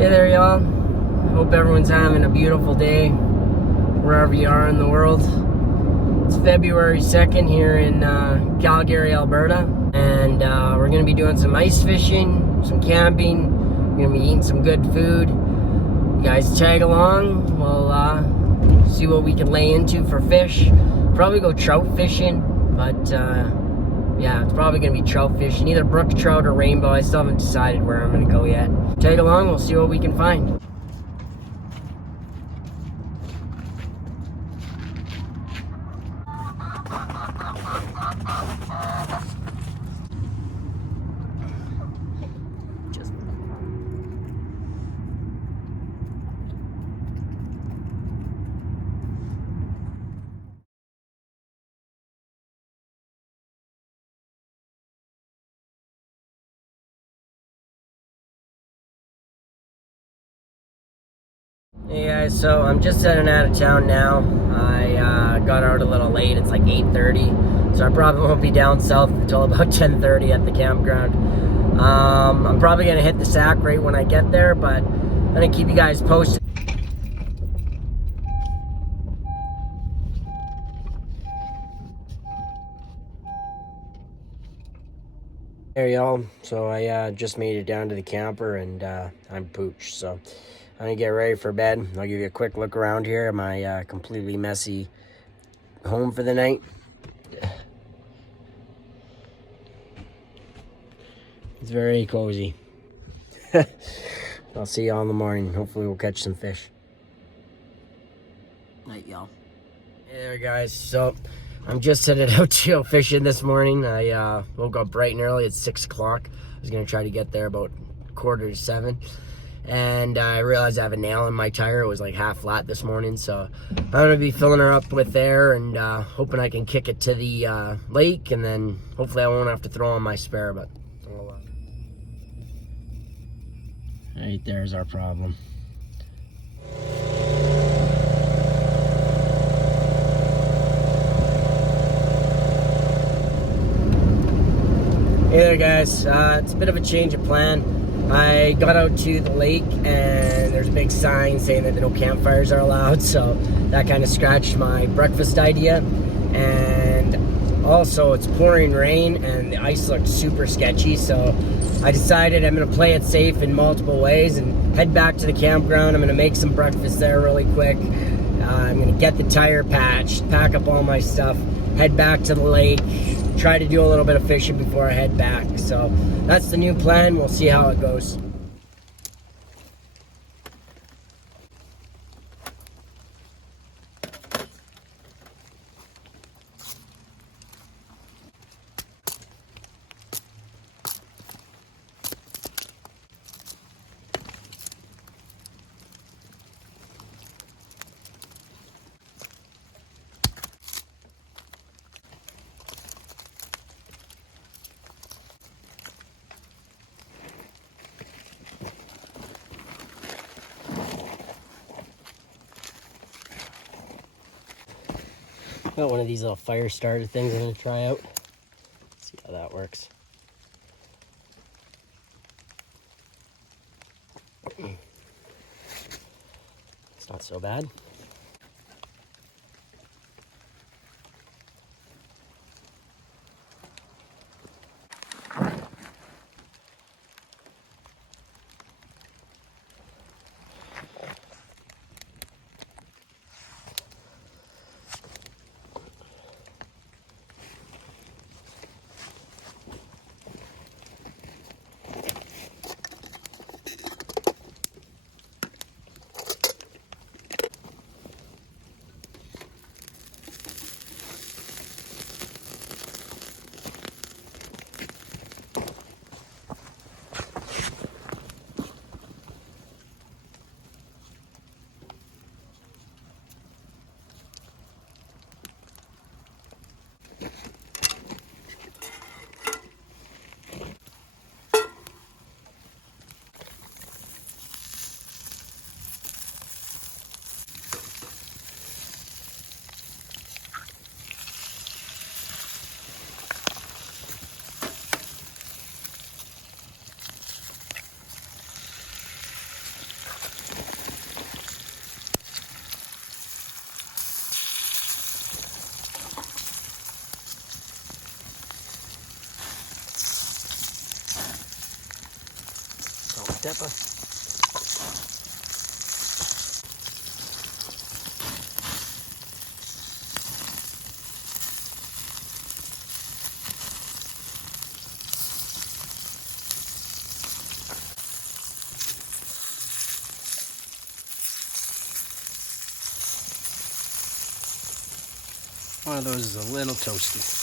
Hey there, y'all. Hope everyone's having a beautiful day wherever you are in the world. It's February 2nd here in Calgary, Alberta, and we're going to be doing some ice fishing, some camping. We're going to be eating some good food. You guys tag along. We'll see what we can lay into for fish. Probably go trout fishing, but yeah, it's probably going to be trout fishing, either brook trout or rainbow. I still haven't decided where I'm going to go yet. Tag along, we'll see what we can find. Hey guys, so I'm just heading out of town now. I got out a little late. It's like 8:30, so I probably won't be down south until about 10:30 at the campground. I'm probably gonna hit the sack right when I get there, but I'm gonna keep you guys posted. There y'all, so I just made it down to the camper and I'm pooched, so I'm gonna get ready for bed. I'll give you a quick look around here at my completely messy home for the night. It's very cozy. I'll see y'all in the morning. Hopefully we'll catch some fish. Night, y'all. Hey there, guys. So I'm just headed out to go fishing this morning. I woke up bright and early at 6 o'clock. I was gonna try to get there about 6:45. And I realized I have a nail in my tire. It was like half flat this morning, so I'm gonna be filling her up with air and hoping I can kick it to the lake, and then hopefully I won't have to throw on my spare, but right there's our problem. Hey there, guys. It's a bit of a change of plan. I got out to the lake and there's a big sign saying that no campfires are allowed, so that kind of scratched my breakfast idea. And also it's pouring rain and the ice looked super sketchy, so I decided I'm going to play it safe in multiple ways and head back to the campground. I'm going to make some breakfast there really quick. I'm going to get the tire patched, pack up all my stuff, head back to the lake, try to do a little bit of fishing before I head back. So that's the new plan. We'll see how it goes. Got one of these little fire starter things I'm going to try out. See how that works. It's not so bad. Stepper. One of those is a little toasty.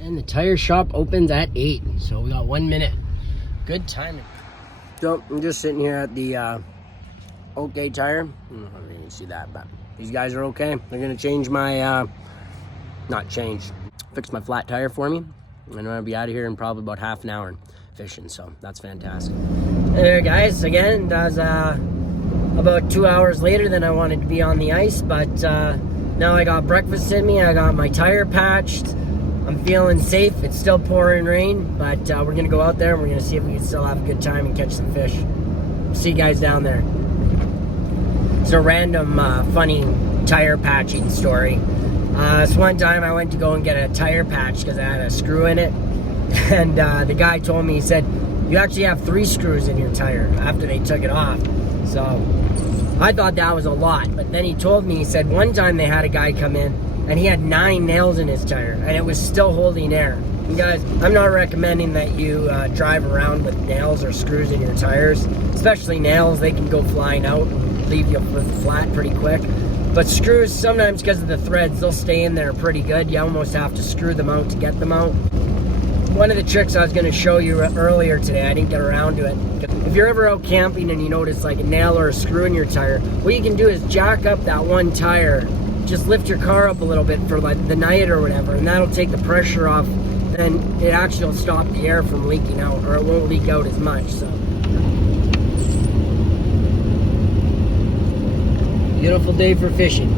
And the tire shop opens at 8, so we got 1 minute. Good timing. So I'm just sitting here at the OK Tire. I don't know if you can see that, but these guys are okay. They're gonna change my, fix my flat tire for me. And I'm gonna be out of here in probably about half an hour fishing, so that's fantastic. Hey there guys, again, that's about 2 hours later than I wanted to be on the ice, but now I got breakfast in me, I got my tire patched. I'm feeling safe. It's still pouring rain, but we're gonna go out there and we're gonna see if we can still have a good time and catch some fish. See you guys down there. It's a random funny tire patching story. This one time I went to go and get a tire patch because I had a screw in it, and the guy told me, he said, you actually have 3 screws in your tire after they took it off. So I thought that was a lot, but then he told me, he said one time they had a guy come in and he had 9 nails in his tire, and it was still holding air. And guys, I'm not recommending that you drive around with nails or screws in your tires, especially nails. They can go flying out and leave you with flat pretty quick. But screws, sometimes because of the threads, they'll stay in there pretty good. You almost have to screw them out to get them out. One of the tricks I was going to show you earlier today, I didn't get around to it. If you're ever out camping and you notice like a nail or a screw in your tire, what you can do is jack up that one tire. Just lift your car up a little bit for like the night or whatever, and that'll take the pressure off, and it actually will stop the air from leaking out, or it won't leak out as much. So beautiful day for fishing.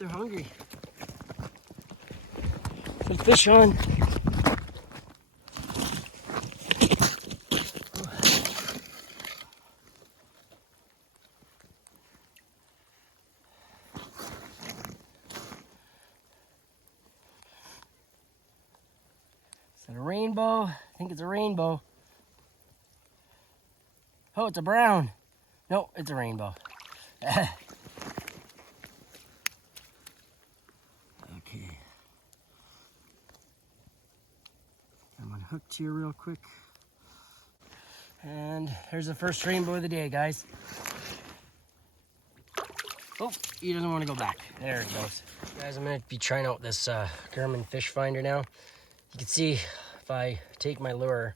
they're hungry. Some fish on. Is that a rainbow? I think it's a rainbow. Oh, it's a brown. No, it's a rainbow. Okay. I'm unhooked here real quick. And there's the first rainbow of the day, guys. Oh, he doesn't want to go back. There it goes. Guys, I'm going to be trying out this Garmin fish finder now. You can see if I take my lure,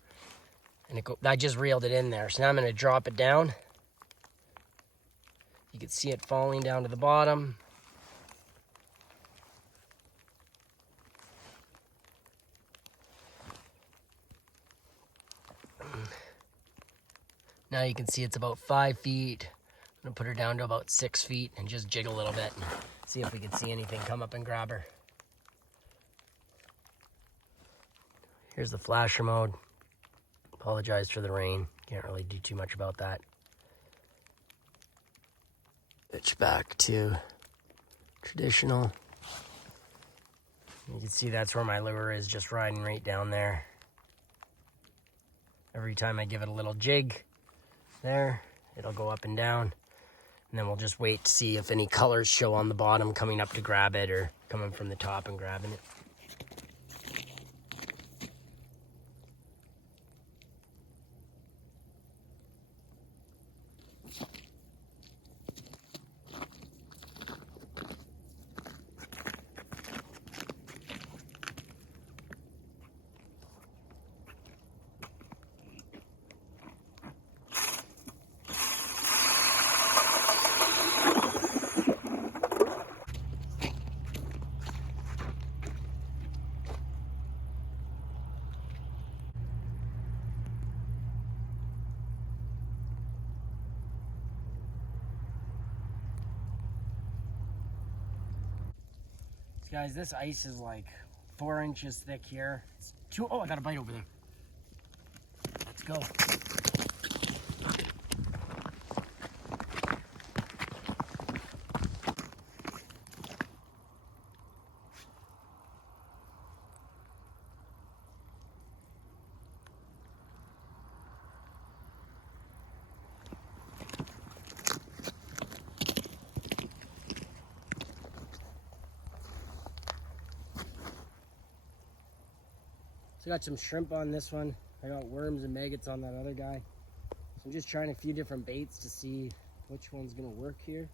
and I just reeled it in there. So now I'm going to drop it down. You can see it falling down to the bottom. Now you can see it's about 5 feet. I'm gonna put her down to about 6 feet and just jig a little bit and see if we can see anything come up and grab her. Here's the flasher mode. Apologize for the rain. Can't really do too much about that. Switch back to traditional. You can see that's where my lure is, just riding right down there. Every time I give it a little jig there, it'll go up and down. And then we'll just wait to see if any colors show on the bottom coming up to grab it or coming from the top and grabbing it. Guys, this ice is like 4 inches thick here. Oh, I got a bite over there. Let's go. So I got some shrimp on this one. I got worms and maggots on that other guy. So I'm just trying a few different baits to see which one's gonna work here.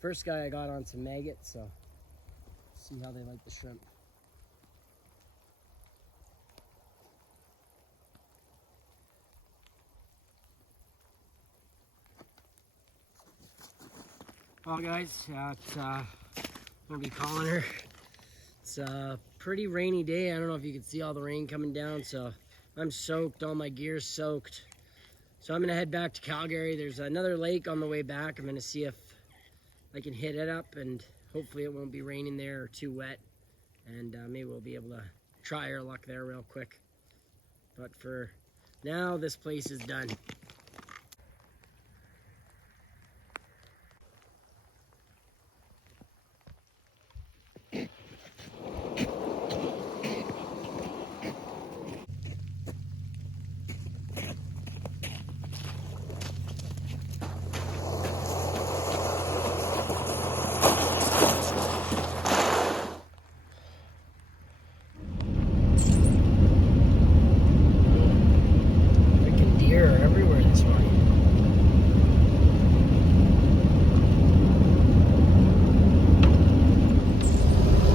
First guy I got on some maggots, so see how they like the shrimp. Well guys, it's I'm gonna be calling her. It's a pretty rainy day. I don't know if you can see all the rain coming down, so I'm soaked, all my gear's soaked. So I'm gonna head back to Calgary. There's another lake on the way back. I'm gonna see if I can hit it up, and hopefully it won't be raining there or too wet. And maybe we'll be able to try our luck there real quick. But for now, this place is done.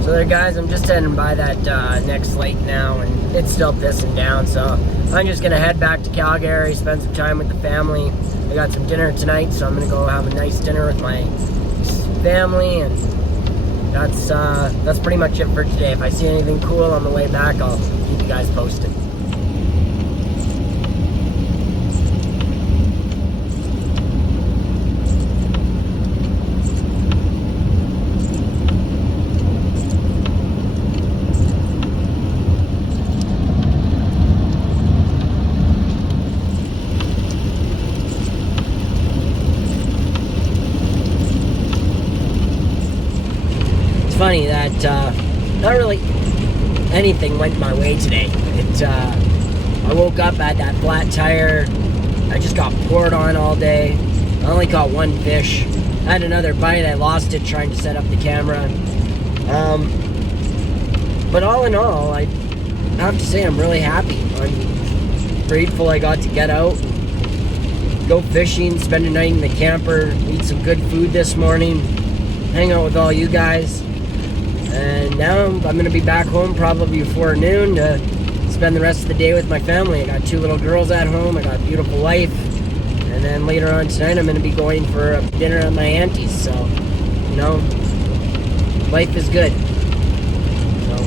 So there guys, I'm just heading by that next lake now, and it's still pissing down, so I'm just gonna head back to Calgary, spend some time with the family. I got some dinner tonight, so I'm gonna go have a nice dinner with my family, and that's pretty much it for today. If I see anything cool on the way back, I'll keep you guys posted. funny that not really anything went my way today. I woke up, I had that flat tire. I just got poured on all day. I only caught one fish. I had another bite. I lost it trying to set up the camera. But all in all, I have to say I'm really happy. I'm grateful I got to get out, go fishing, spend a night in the camper, eat some good food this morning, hang out with all you guys. And now I'm going to be back home probably before noon to spend the rest of the day with my family. I got 2 little girls at home. I got a beautiful wife. And then later on tonight, I'm going to be going for a dinner at my auntie's. So, you know, life is good. So,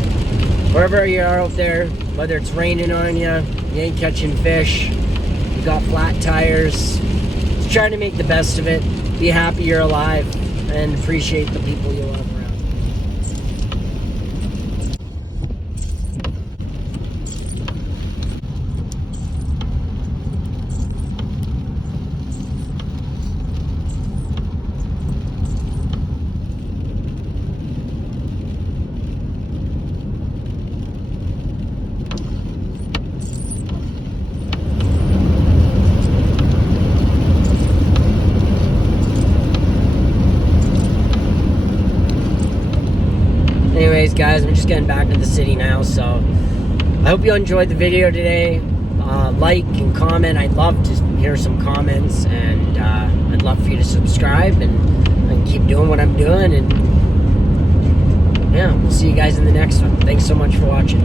wherever you are out there, whether it's raining on you, you ain't catching fish, you got flat tires, just try to make the best of it. Be happy you're alive and appreciate the people you love around. Anyways, guys, I'm just getting back to the city now, so I hope you enjoyed the video today. Like and comment. I'd love to hear some comments, and I'd love for you to subscribe and keep doing what I'm doing. And yeah, we'll see you guys in the next one. Thanks so much for watching.